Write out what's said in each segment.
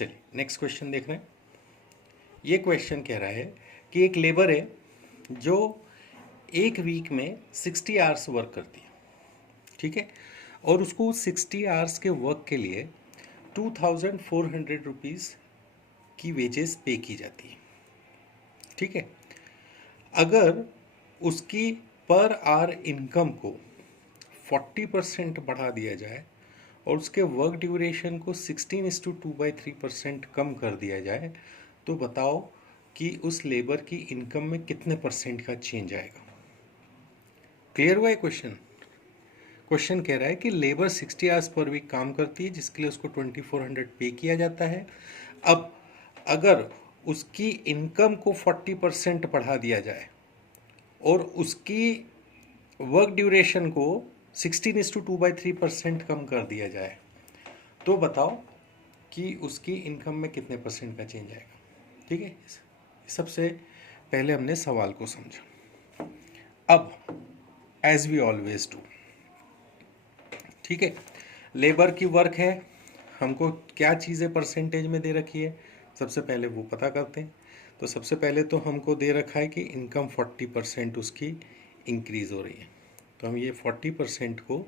चलिए next question देख रहे हैं। ये क्वेश्चन कह रहा है कि एक लेबर है जो एक वीक में 60 आवर्स वर्क करती है, ठीक है, और उसको 60 आवर्स के वर्क के लिए 2400 रुपीज़ की वेजेस पे की जाती है, ठीक है। अगर उसकी पर आवर इनकम को 40% बढ़ा दिया जाए और उसके वर्क ड्यूरेशन को 16:2/3% कम कर दिया जाए, तो बताओ कि उस लेबर की इनकम में कितने परसेंट का चेंज आएगा। क्लियर हुआ है क्वेश्चन? क्वेश्चन कह रहा है कि लेबर 60 आवर्स पर वीक काम करती है जिसके लिए उसको 2400 पे किया जाता है। अब अगर उसकी इनकम को 40% बढ़ा दिया जाए और उसकी वर्क ड्यूरेशन को 16:2/3% कम कर दिया जाए, तो बताओ कि उसकी इनकम में कितने परसेंट का चेंज आएगा। ठीक है, सबसे पहले हमने सवाल को समझा। अब एज वी ऑलवेज डू, ठीक है, लेबर की वर्क है, हमको क्या चीज़ें परसेंटेज में दे रखी है, सबसे पहले वो पता करते हैं। तो सबसे पहले तो हमको दे रखा है कि इनकम 40% उसकी इंक्रीज़ हो रही है, तो हम ये 40% को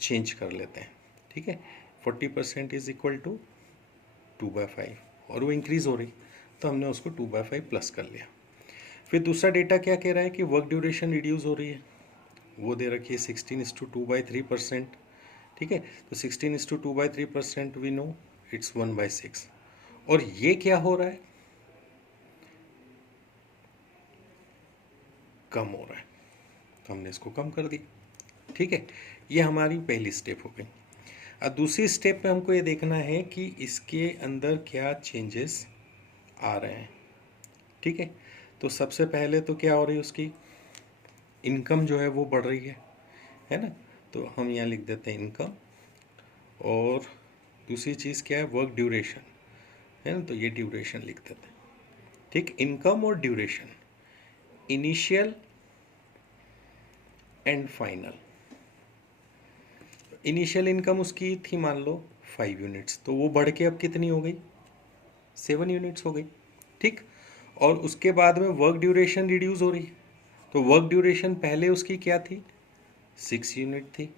चेंज कर लेते हैं। ठीक है, 40% इज इक्वल टू 2/5 और वो इंक्रीज़ हो रही, तो हमने उसको 2/5 प्लस कर लिया। फिर दूसरा डेटा क्या कह रहा है कि वर्क ड्यूरेशन रिड्यूस हो रही है, वो दे रखी है 16:2/3%। ठीक है, तो 16:2/3% वी नो इट्स 1/6। और ये क्या हो रहा है, कम हो रहा है, तो हमने इसको कम कर दिया। ठीक है, ये हमारी पहली स्टेप हो गई। अब दूसरी स्टेप में हमको ये देखना है कि इसके अंदर क्या चेंजेस आ रहे हैं। ठीक है, तो सबसे पहले तो क्या हो रही है, उसकी इनकम जो है वो बढ़ रही है ना, तो हम यहाँ लिख देते हैं इनकम। और दूसरी चीज़ क्या है, वर्क ड्यूरेशन है ना, तो ये ड्यूरेशन लिख देते हैं। ठीक, इनकम और duration, initial and final. Initial income उसकी थी मान लो 5 यूनिट्स, तो वो बढ़ के अब कितनी हो गई, 7 यूनिट्स हो गई। ठीक, और उसके बाद में वर्क ड्यूरेशन रिड्यूस हो रही, तो वर्क ड्यूरेशन पहले उसकी क्या थी, 6 यूनिट थी,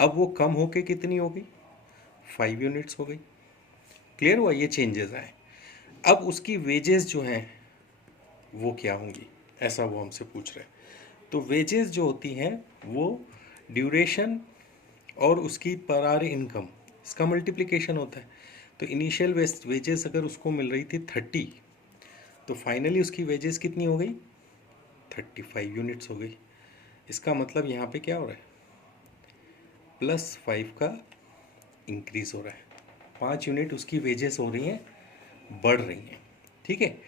अब वो कम होके कितनी हो गई, 5 यूनिट्स हो गई। क्लियर हुआ, ये चेंजेस आए। अब उसकी वेजेस जो हैं वो क्या होंगी, ऐसा वो हमसे पूछ रहे हैं। तो वेजेस जो होती हैं वो ड्यूरेशन और उसकी पर आवर इनकम, इसका मल्टीप्लिकेशन होता है। तो इनिशियल वेजेस अगर उसको मिल रही थी 30, तो फाइनली उसकी वेजेस कितनी हो गई, 35 यूनिट्स हो गई। इसका मतलब यहाँ पे क्या हो रहा है, +5 का इंक्रीज हो रहा है, 5 यूनिट उसकी वेजेस हो रही हैं, बढ़ रही हैं। ठीक है,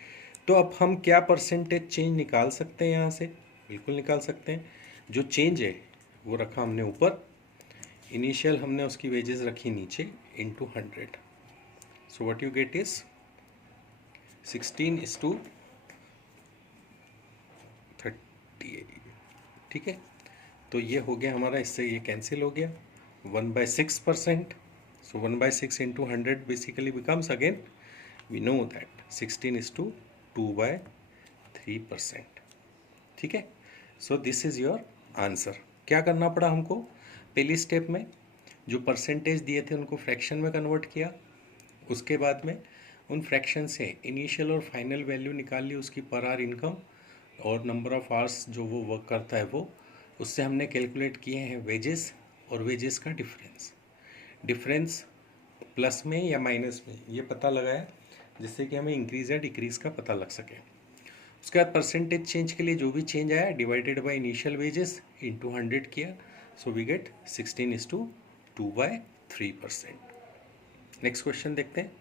तो अब हम क्या परसेंटेज चेंज निकाल सकते हैं यहाँ से, बिल्कुल निकाल सकते हैं। जो चेंज है वो रखा हमने ऊपर, इनिशियल हमने उसकी वेजेस रखी नीचे, into 100। So what you get is 16:38। ठीक है, तो ये हो गया हमारा, इससे ये कैंसिल हो गया, 1/6%। So 1/6 into 100 basically becomes, again we know that 16:2/3%। ठीक है, so this is your answer. क्या करना पड़ा हमको, पहली स्टेप में जो परसेंटेज दिए थे उनको फ्रैक्शन में कन्वर्ट किया, उसके बाद में उन फ्रैक्शन से इनिशियल और फाइनल वैल्यू निकाल ली उसकी पर आवर इनकम और नंबर ऑफ आवर्स जो वो वर्क करता है वो, उससे हमने कैलकुलेट किए हैं वेजेस और वेजेस का डिफरेंस प्लस में या माइनस में ये पता लगाया, जिससे कि हमें इंक्रीज़ या डिक्रीज़ का पता लग सके। उसके बाद परसेंटेज चेंज के लिए जो भी चेंज आया divided by initial wages into 100 किया, so we get 16:2/3%। Next question देखते हैं।